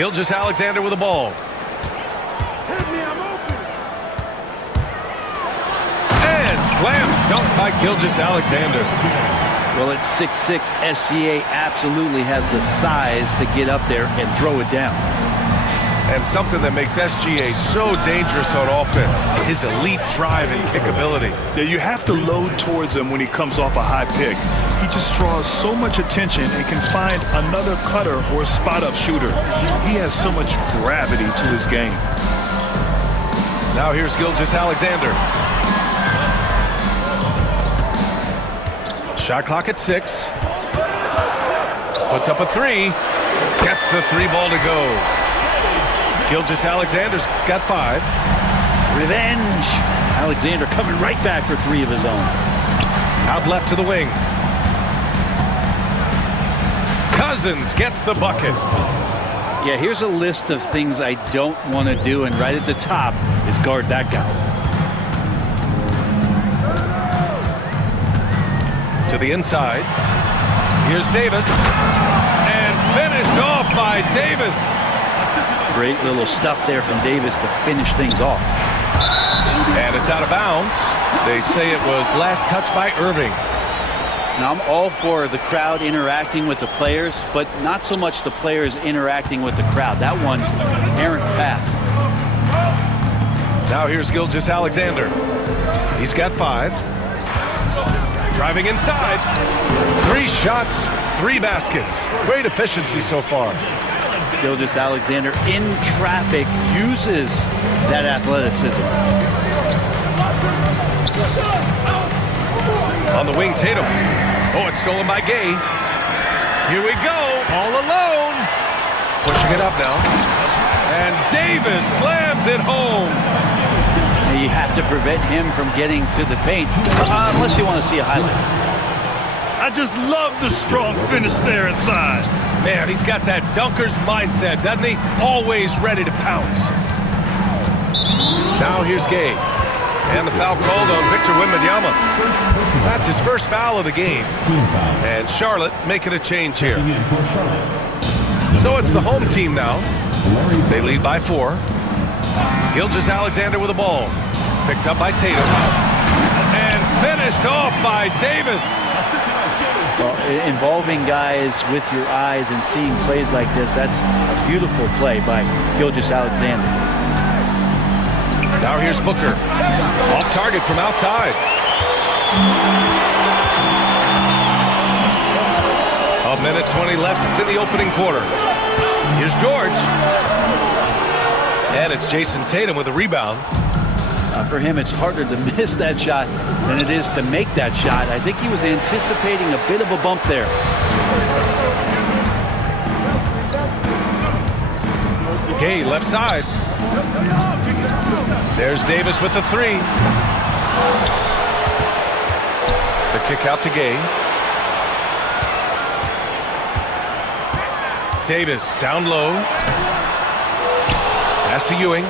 Gilgeous-Alexander with the ball. And slam dunk by Gilgeous-Alexander. Well, at 6'6", SGA absolutely has the size to get up there and throw it down. And something that makes SGA so dangerous on offense, his elite drive and kickability. Yeah, you have to load towards him when he comes off a high pick. He just draws so much attention and can find another cutter or spot-up shooter. He has so much gravity to his game. Now here's Gilgeous-Alexander. Shot clock at 6. Puts up a 3. Gets the 3 ball to go. Gilgeous-Alexander's got 5. Revenge. Alexander coming right back for 3 of his own. Out left to the wing. Cousins gets the bucket. Yeah, here's a list of things I don't want to do, and right at the top is guard that guy. To the inside. Here's Davis. And finished off by Davis. Great little stuff there from Davis to finish things off. And it's out of bounds. They say it was last touched by Irving. Now, I'm all for the crowd interacting with the players, but not so much the players interacting with the crowd. That one, errant pass. Now here's Gilgeous-Alexander. He's got 5. Driving inside. 3 shots, 3 baskets. Great efficiency so far. Gilgeous-Alexander in traffic uses that athleticism. On the wing, Tatum. Oh, it's stolen by Gay. Here we go, all alone. Pushing it up now. And Davis slams it home. You have to prevent him from getting to the paint, unless you want to see a highlight. I just love the strong finish there inside. Man, he's got that dunker's mindset, doesn't he? Always ready to pounce. Now here's Gay. And the foul called on Victor Wembanyama. That's his first foul of the game. And Charlotte making a change here. So it's the home team now. They lead by 4. Gilgeous-Alexander with the ball. Picked up by Tatum. And finished off by Davis. Well, involving guys with your eyes and seeing plays like this, that's a beautiful play by Gilgeous-Alexander. Now here's Booker. Off target from outside. A minute 20 left in the opening quarter. Here's George. And it's Jason Tatum with a rebound. For him, it's harder to miss that shot than it is to make that shot. I think he was anticipating a bit of a bump there. Gay left side. There's Davis with the 3. The kick out to Gay. Davis down low. Pass to Ewing.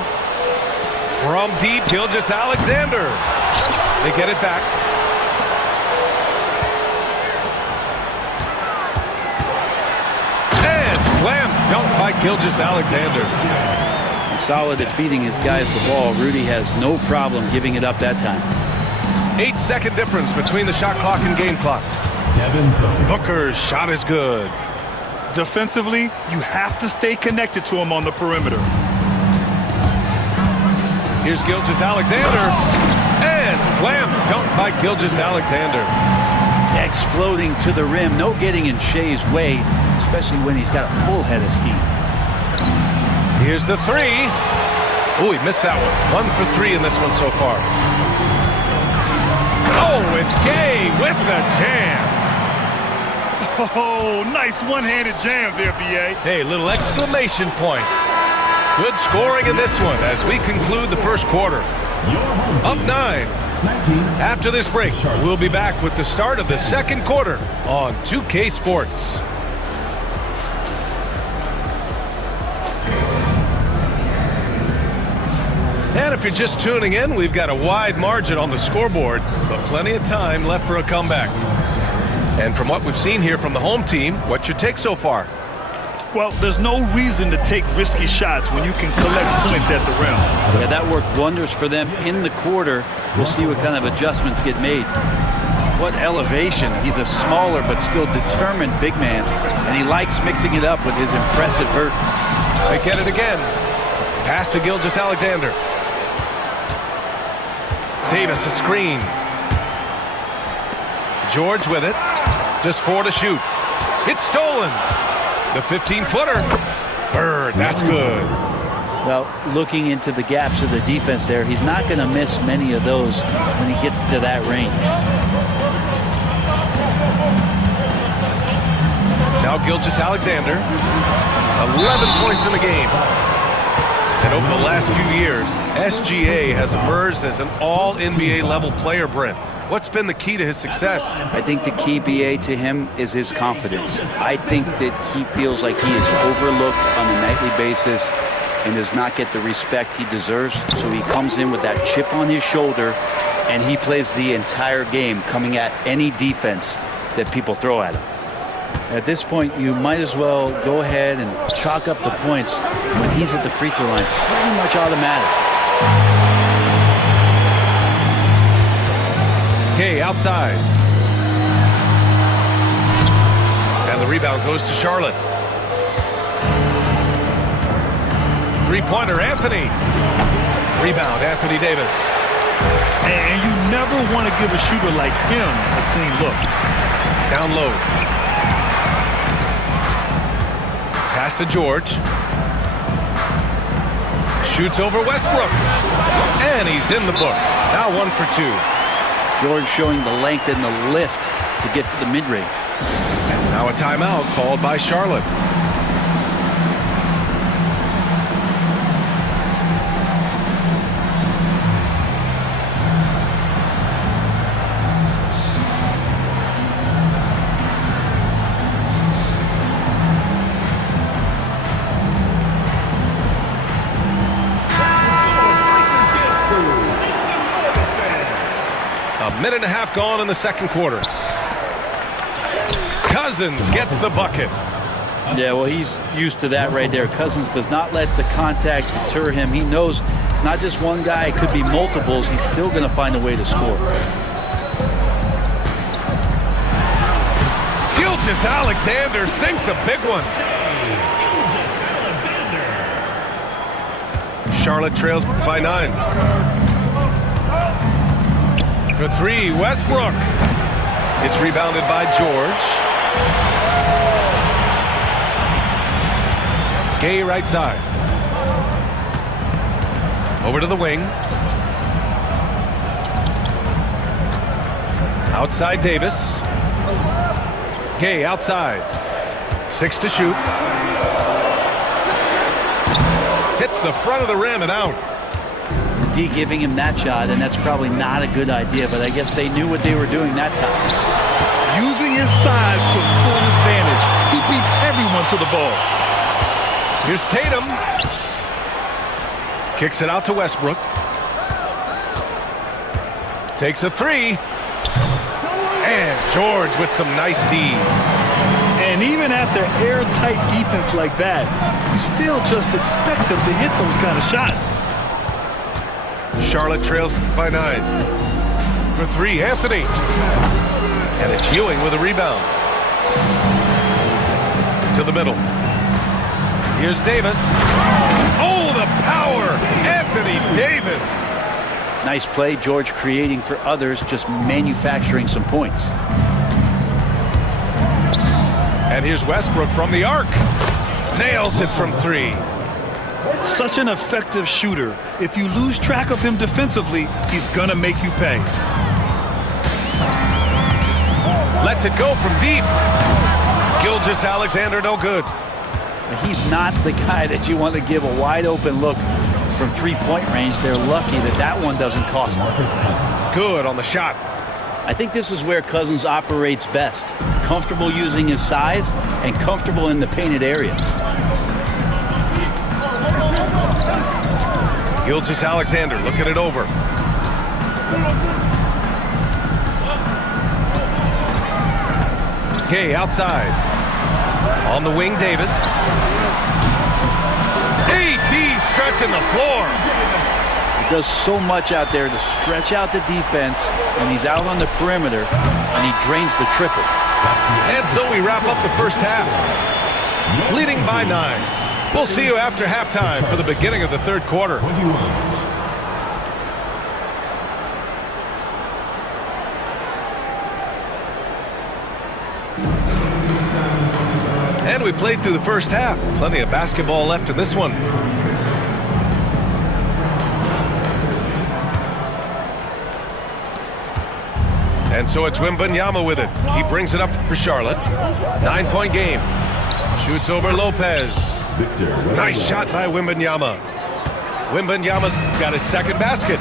From deep, Gilgeous-Alexander. They get it back. And slam dunk by Gilgeous-Alexander. Solid at feeding his guys the ball. Rudy has no problem giving it up that time. 8-second difference between the shot clock and game clock. Booker's shot is good. Defensively, you have to stay connected to him on the perimeter. Here's Gilgeous-Alexander. And slam dunk by Gilgeous-Alexander. Exploding to the rim. No getting in Shea's way, especially when he's got a full head of steam. Here's the 3. Oh, he missed that one. 1 for 3 in this one so far. Oh, it's Gay with the jam. Oh, nice one-handed jam there, B.A. Hey, little exclamation point. Good scoring in this one as we conclude the first quarter. Up 9. After this break, we'll be back with the start of the second quarter on 2K Sports. And if you're just tuning in, we've got a wide margin on the scoreboard, but plenty of time left for a comeback. And from what we've seen here from the home team, what's your take so far? Well, there's no reason to take risky shots when you can collect points at the rim. Yeah, that worked wonders for them in the quarter. We'll see what kind of adjustments get made. What elevation. He's a smaller but still determined big man, and he likes mixing it up with his impressive vert. They get it again. Pass to Gilgeous-Alexander. Davis, a screen. George with it. Just 4 to shoot. It's stolen. The 15-footer. Bird, that's good. Well, looking into the gaps of the defense there, he's not going to miss many of those when he gets to that range. Now Gilgeous-Alexander. 11 points in the game. And over the last few years, SGA has emerged as an all-NBA level player, Brent. What's been the key to his success? I think the key, BA, to him is his confidence. I think that he feels like he is overlooked on a nightly basis and does not get the respect he deserves. So he comes in with that chip on his shoulder, and he plays the entire game coming at any defense that people throw at him. At this point, you might as well go ahead and chalk up the points when he's at the free throw line. Pretty much automatic. Gay outside. And the rebound goes to Charlotte. Three-pointer, Anthony. Rebound, Anthony Davis. And you never want to give a shooter like him a clean look. Down low. Pass to George. Shoots over Westbrook. And he's in the books. Now 1 for 2. George showing the length and the lift to get to the mid-range. Now a timeout called by Charlotte. Minute and a half gone in the second quarter. Cousins gets the bucket. Yeah, well, he's used to that right there. Cousins does not let the contact deter him. He knows it's not just one guy. It could be multiples. He's still going to find a way to score. Gilgeous-Alexander sinks a big one. Charlotte trails by 9. For 3, Westbrook. It's rebounded by George. Gay right side. Over to the wing. Outside Davis. Gay outside. 6 to shoot. Hits the front of the rim and out. D giving him that shot, and that's probably not a good idea, but I guess they knew what they were doing that time. Using his size to full advantage. He beats everyone to the ball. Here's Tatum. Kicks it out to Westbrook. Takes a 3. And George with some nice D. And even after airtight defense like that, you still just expect him to hit those kind of shots. Charlotte trails by 9. For 3, Anthony. And it's Ewing with a rebound. To the middle. Here's Davis. Oh, the power! Anthony Davis. Nice play, George creating for others, just manufacturing some points. And here's Westbrook from the arc. Nails it from 3. Such an effective shooter. If you lose track of him defensively, he's gonna make you pay. Lets it go from deep. Gilgeous-Alexander no good. He's not the guy that you want to give a wide open look from three-point range. They're lucky that that one doesn't cost them. Good on the shot. I think this is where Cousins operates best. Comfortable using his size and comfortable in the painted area. Gilgeous-Alexander looking it over. Gay outside. On the wing, Davis. AD stretching the floor. He does so much out there to stretch out the defense when he's out on the perimeter, and he drains the triple. And so we wrap up the first half, leading by 9. We'll see you after halftime for the beginning of the third quarter. And we played through the first half. Plenty of basketball left in this one. And so it's Wembanyama with it. He brings it up for Charlotte. 9-point game. Shoots over Lopez. Nice shot by Wembanyama. Wembanyama's got his second basket.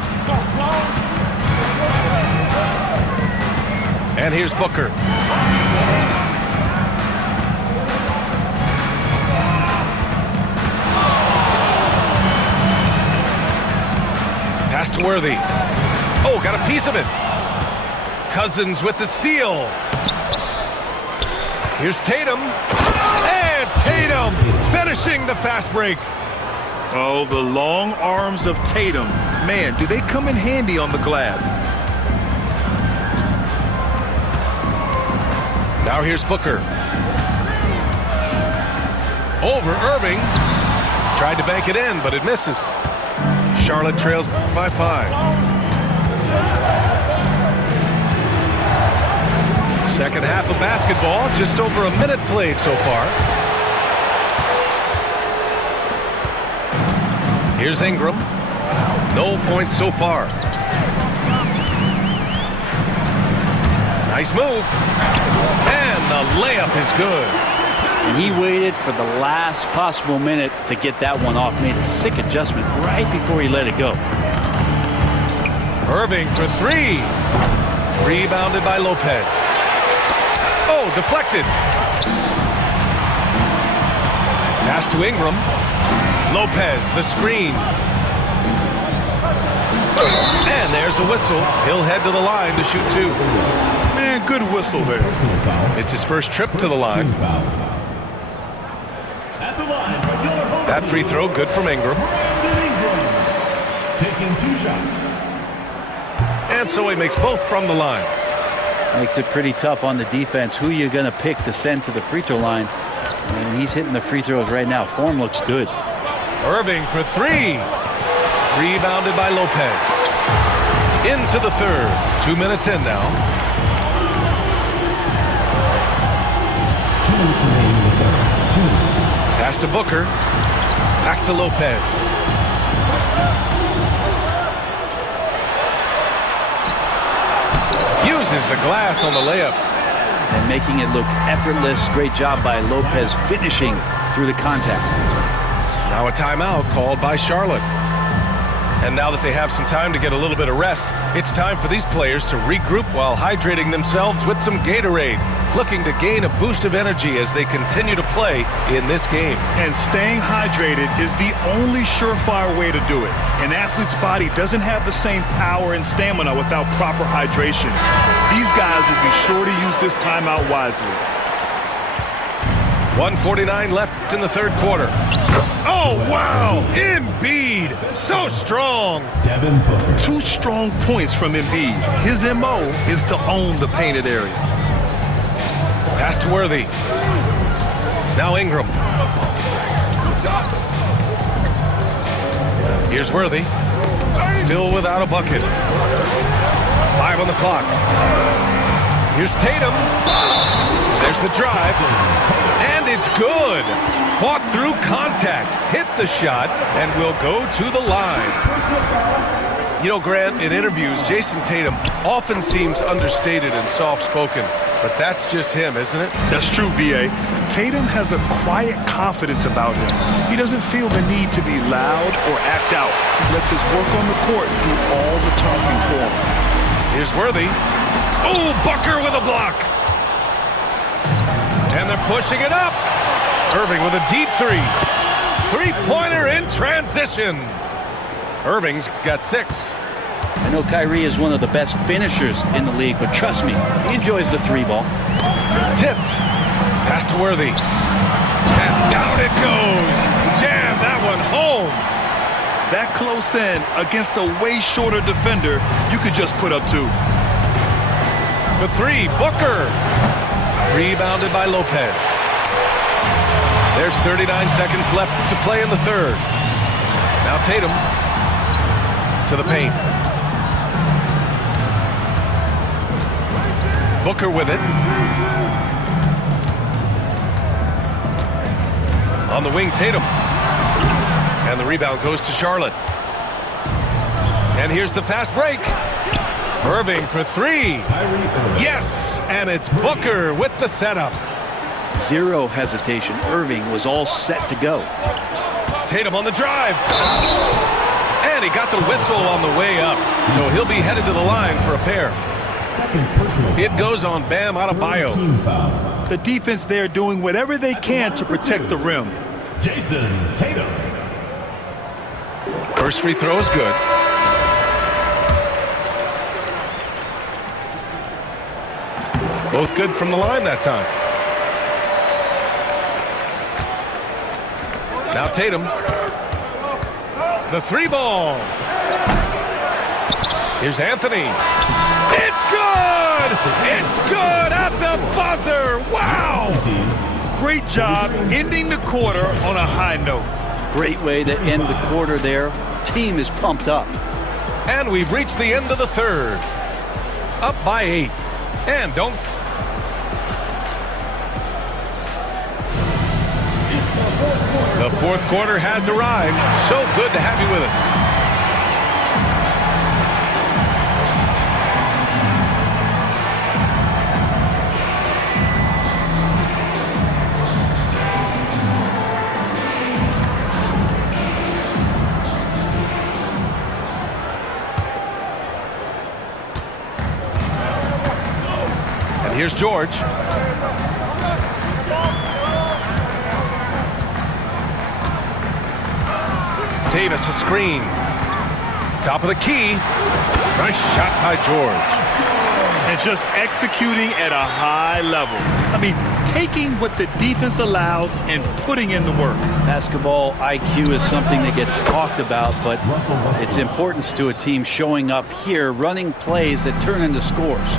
And here's Booker. Pass to Worthy. Oh, got a piece of it. Cousins with the steal. Here's Tatum. And Tatum finishing the fast break. Oh, the long arms of Tatum. Man, do they come in handy on the glass. Now here's Booker. Over Irving. Tried to bank it in, but it misses. Charlotte trails by 5. Second half of basketball, just over a minute played so far. Here's Ingram. No points so far. Nice move. And the layup is good. And he waited for the last possible minute to get that one off. Made a sick adjustment right before he let it go. Irving for 3. Rebounded by Lopez. Oh, deflected. Pass to Ingram. Lopez, the screen. And there's a whistle. He'll head to the line to shoot 2. Man, good whistle there. It's his first trip to the line. That free throw, good from Ingram. Taking 2 shots. And so he makes both from the line. Makes it pretty tough on the defense. Who you're going to pick to send to the free throw line. And he's hitting the free throws right now. Form looks good. Irving for 3. Rebounded by Lopez. Into the third. 2 minutes in now. 2 minutes remaining in the third. 2 minutes. Pass to Booker. Back to Lopez. Uses the glass on the layup. And making it look effortless. Great job by Lopez finishing through the contact. Now a timeout called by Charlotte. And now that they have some time to get a little bit of rest, it's time for these players to regroup while hydrating themselves with some Gatorade, looking to gain a boost of energy as they continue to play in this game. And staying hydrated is the only surefire way to do it. An athlete's body doesn't have the same power and stamina without proper hydration. These guys will be sure to use this timeout wisely. 1:49 left in the third quarter. Oh, wow! Embiid, so strong. Devin Booker. 2 strong points from Embiid. His MO is to own the painted area. Pass to Worthy. Now Ingram. Here's Worthy. Still without a bucket. 5 on the clock. Here's Tatum. There's the drive. And it's good. Fought through contact. Hit the shot and will go to the line. You know, Grant, in interviews, Jason Tatum often seems understated and soft-spoken. But that's just him, isn't it? That's true, B.A. Tatum has a quiet confidence about him. He doesn't feel the need to be loud or act out. He lets his work on the court do all the talking for him. Here's Worthy. Oh, Booker with a block. And they're pushing it up. Irving with a deep 3. 3-pointer in transition. Irving's got 6. I know Kyrie is one of the best finishers in the league, but trust me, he enjoys the 3 ball. Tipped. Pass to Worthy. And down it goes. Jam that one home. That close in against a way shorter defender, you could just put up 2. For 3, Booker. Rebounded by Lopez. There's 39 seconds left to play in the third. Now Tatum to the paint. Booker with it. On the wing, Tatum. And the rebound goes to Charlotte. And here's the fast break. Irving for 3. Yes, and it's Booker with the setup. Zero hesitation. Irving was all set to go. Tatum on the drive. And he got the whistle on the way up. So he'll be headed to the line for a pair. It goes on Bam Adebayo. The defense there doing whatever they can to protect the rim. Jason Tatum. First free throw is good. Both good from the line that time. Now Tatum. The 3 ball. Here's Anthony. It's good! It's good at the buzzer! Wow! Great job ending the quarter on a high note. Great way to end the quarter there. Team is pumped up. And we've reached the end of the third. Up by 8. And don't... The fourth quarter has arrived. So good to have you with us. And here's George. Davis a screen. Top of the key. Nice shot by George. And just executing at a high level. I mean, taking what the defense allows and putting in the work. Basketball IQ is something that gets talked about, but its importance to a team showing up here, running plays that turn into scores.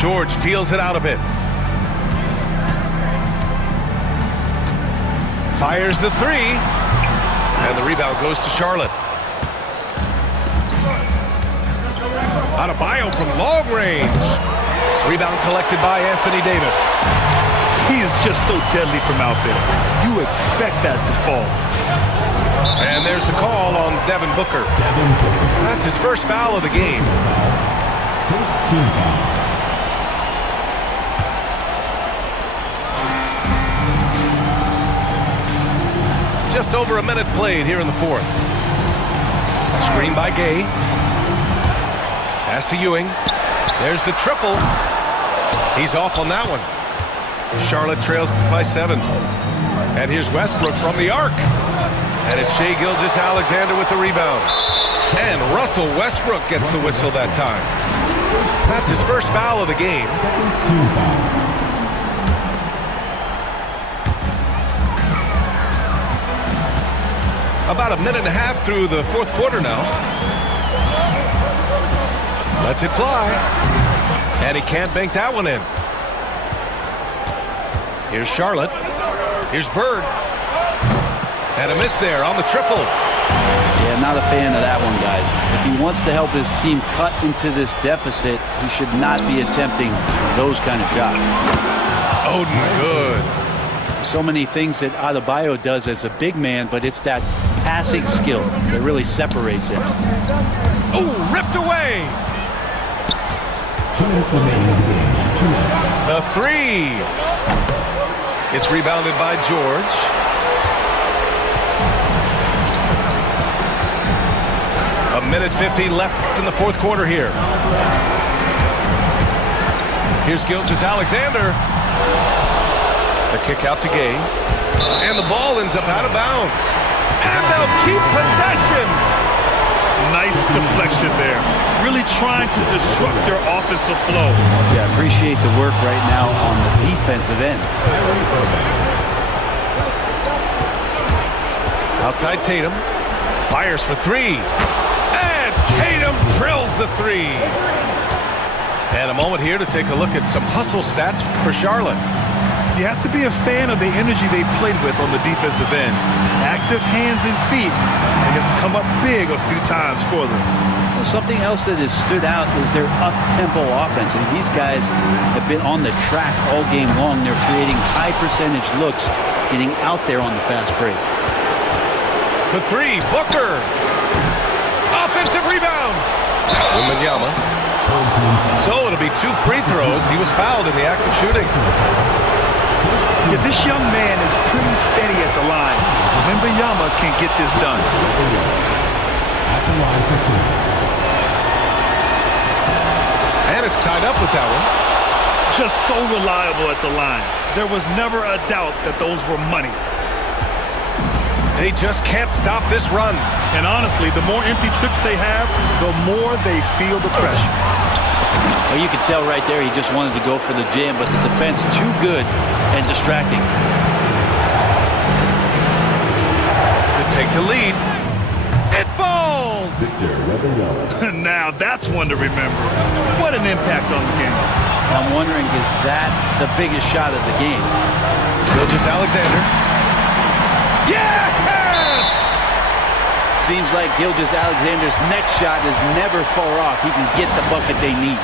George feels it out a bit. Fires the 3. And the rebound goes to Charlotte. Adebayo from long range. Rebound collected by Anthony Davis. He is just so deadly from out there. You expect that to fall. And there's the call on Devin Booker. That's his first foul of the game. First team foul. Just over a minute played here in the fourth. Screen by Gay. Pass to Ewing. There's the triple. He's off on that one. Charlotte trails by 7. And here's Westbrook from the arc. And it's Shai Gilgeous-Alexander with the rebound. And Russell Westbrook gets the whistle that time. That's his first foul of the game. Second team foul. About a minute and a half through the fourth quarter now. Lets it fly. And he can't bank that one in. Here's Charlotte. Here's Bird. And a miss there on the triple. Yeah, not a fan of that one, guys. If he wants to help his team cut into this deficit, he should not be attempting those kind of shots. Oden, good. So many things that Adebayo does as a big man, but it's that passing skill that really separates him. Oh, ripped away. 2 minutes remaining in the game. 2 minutes. The 3. It's rebounded by George. A minute 50 left in the fourth quarter here. Here's Gilgeous-Alexander. The kick out to Gay. And the ball ends up out of bounds. And they'll keep possession. Nice deflection there. Really trying to disrupt their offensive flow. Yeah, appreciate the work right now on the defensive end. Outside Tatum. Fires for three. And Tatum drills the three. And a moment here to take a look at some hustle stats for Charlotte. You have to be a fan of the energy they played with on the defensive end. Active hands and feet, and it's come up big a few times for them. Well, something else that has stood out is their up-tempo offense. And these guys have been on the track all game long. They're creating high-percentage looks, getting out there on the fast break. For three, Booker. Offensive rebound. Wembanyama. So it'll be 2 free throws. He was fouled in the act of shooting. Yeah, this young man is pretty steady at the line. Wembanyama can get this done. At the line for 2. And it's tied up with that one. Just so reliable at the line. There was never a doubt that those were money. They just can't stop this run. And honestly, the more empty trips they have, the more they feel the pressure. Well, you can tell right there he just wanted to go for the jam, but the defense too good and distracting. To take the lead. It falls! Victor Wembanyama. Now that's one to remember. What an impact on the game. I'm wondering, is that the biggest shot of the game? Gilgeous-Alexander. Yes! Seems like Gilgeous-Alexander's next shot is never far off. He can get the bucket they need.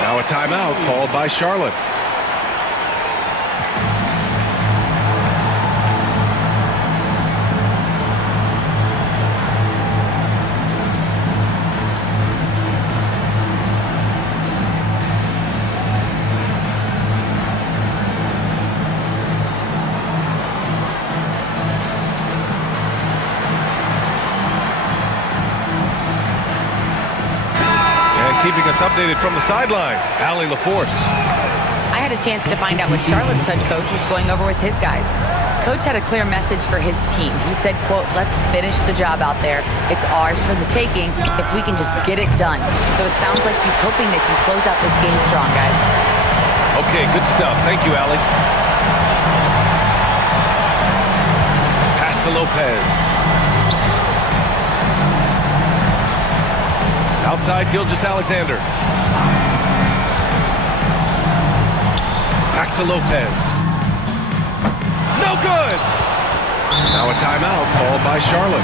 Now a timeout called by Charlotte. Keeping us updated from the sideline, Allie LaForce. I had a chance to find out what Charlotte's head coach was going over with his guys. Coach had a clear message for his team. He said, quote, "Let's finish the job out there. It's ours for the taking if we can just get it done." So it sounds like he's hoping they can close out this game strong, guys. Okay, good stuff. Thank you, Allie. Pass to Lopez. Outside Gilgeous-Alexander. Back to Lopez. No good! Now a timeout called by Charlotte.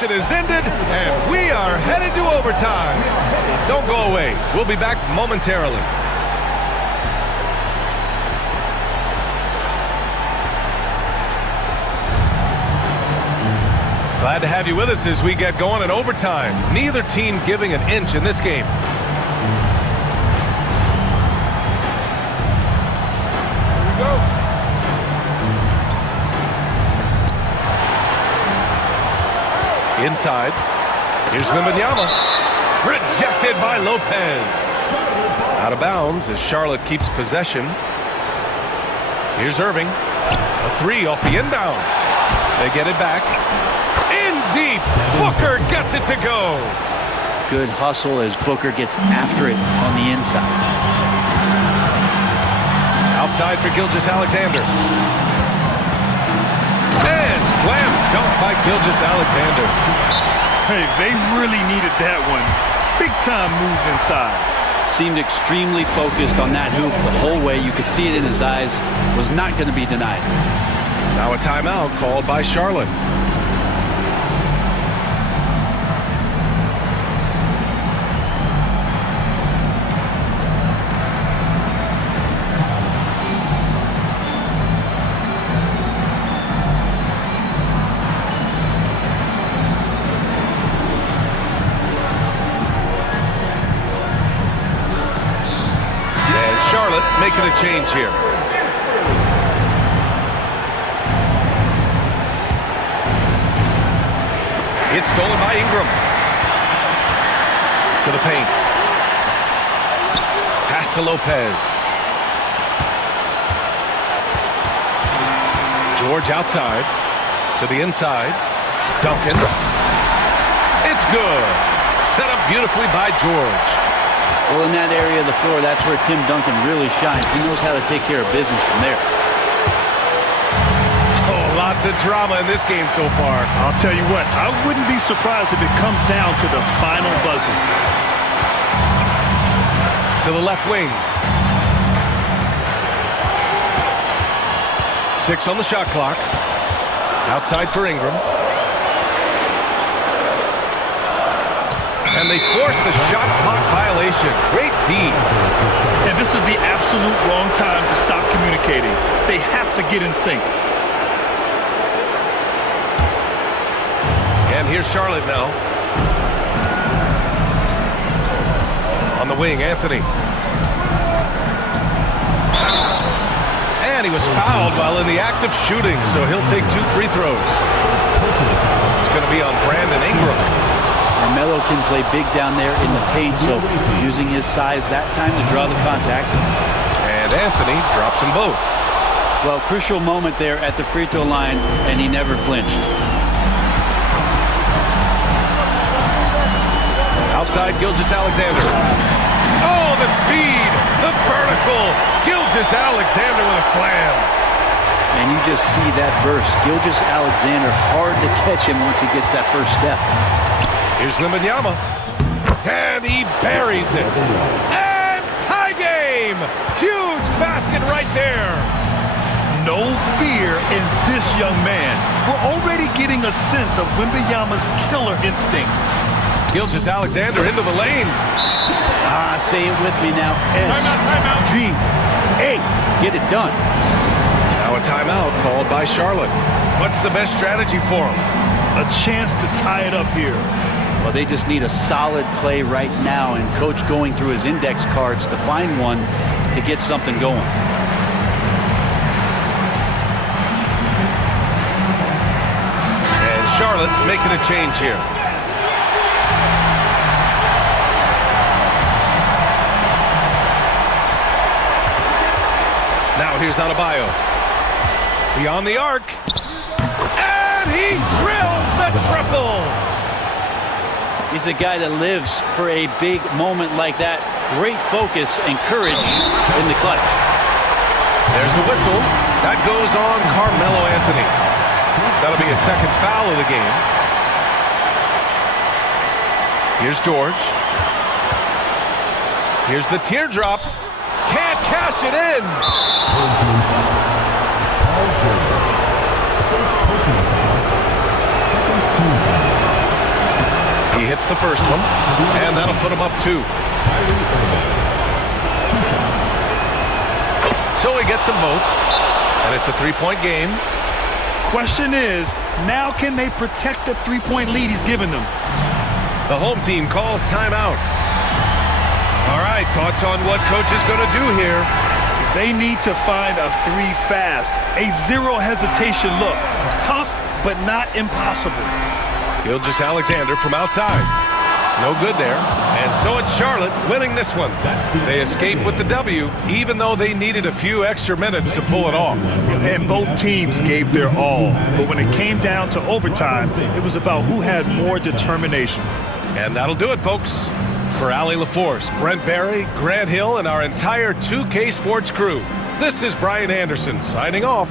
Is ended, and we are headed to overtime. Don't go away. We'll be back momentarily. Glad to have you with us as we get going in overtime. Neither team giving an inch in this game. Here we go. Inside. Here's Wembanyama. Rejected by Lopez. Out of bounds as Charlotte keeps possession. Here's Irving. A three off the inbound. They get it back. In deep. Booker gets it to go. Good hustle as Booker gets after it on the inside. Outside for Gilgeous-Alexander. And slam dunk by Gilgeous-Alexander. Hey, they really needed that one. Big time move inside. Seemed extremely focused on that hoop the whole way. You could see it in his eyes. Was not going to be denied. Now a timeout called by Charlotte. Making a change here. It's stolen by Ingram. To the paint. Pass to Lopez. George outside. To the inside. Duncan. It's good. Set up beautifully by George. Well, in that area of the floor, that's where Tim Duncan really shines. He knows how to take care of business from there. Oh, lots of drama in this game so far. I'll tell you what, I wouldn't be surprised if it comes down to the final buzzer. To the left wing. 6 on the shot clock. Outside for Ingram. And they forced the shot clock violation. Great D. And this is the absolute wrong time to stop communicating. They have to get in sync. And here's Charlotte now. On the wing, Anthony. And he was fouled while in the act of shooting, so he'll take 2 free throws. It's going to be on Brandon Ingram. Melo can play big down there in the paint, so using his size that time to draw the contact. And Anthony drops them both. Well, crucial moment there at the free throw line, and he never flinched. Outside, Gilgeous-Alexander. Oh, the speed, the vertical. Gilgeous-Alexander with a slam. And you just see that burst. Gilgeous-Alexander, hard to catch him once he gets that first step. Here's Wembanyama. And he buries it. And tie game. Huge basket right there. No fear in this young man. We're already getting a sense of Wembanyama's killer instinct. Gilgeous-Alexander into the lane. Say it with me now. Timeout. G-A. Get it done. Now a timeout called by Charlotte. What's the best strategy for him? A chance to tie it up here. Well, they just need a solid play right now, and Coach going through his index cards to find one to get something going. And Charlotte making a change here. Now here's Adebayo. Beyond the arc. And he drills the triple. He's a guy that lives for a big moment like that. Great focus and courage in the clutch. There's a whistle. That goes on Carmelo Anthony. That'll be his second foul of the game. Here's George. Here's the teardrop. Can't cash it in. Paul George. First personal foul. Second team foul. He hits the first one, and that'll put him up 2. 2 shots. So he gets them both, and it's a 3-point game. Question is, now can they protect the 3-point lead he's given them? The home team calls timeout. All right, thoughts on what coach is going to do here? They need to find a 3 fast, a zero hesitation look. Tough, but not impossible. Gilgeous-Alexander from outside. No good there. And so it's Charlotte winning this one. They escape with the W, even though they needed a few extra minutes to pull it off. And both teams gave their all. But when it came down to overtime, it was about who had more determination. And that'll do it, folks. For Allie LaForce, Brent Barry, Grant Hill, and our entire 2K Sports crew, this is Brian Anderson signing off.